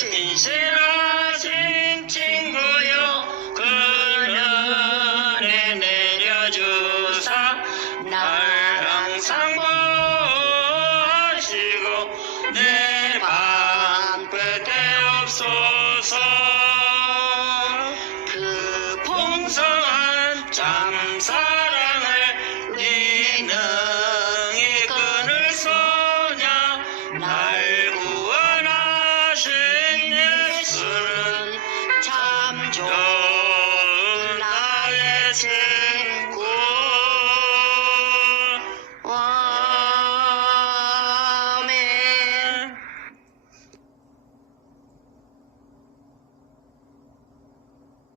신세 라신 친구여 그늘에 내려주사 날 항상 보시고 내 밤 끝에 없소서. 그 풍성한 참사랑을 네 능이 끊을 소냐 Christmas.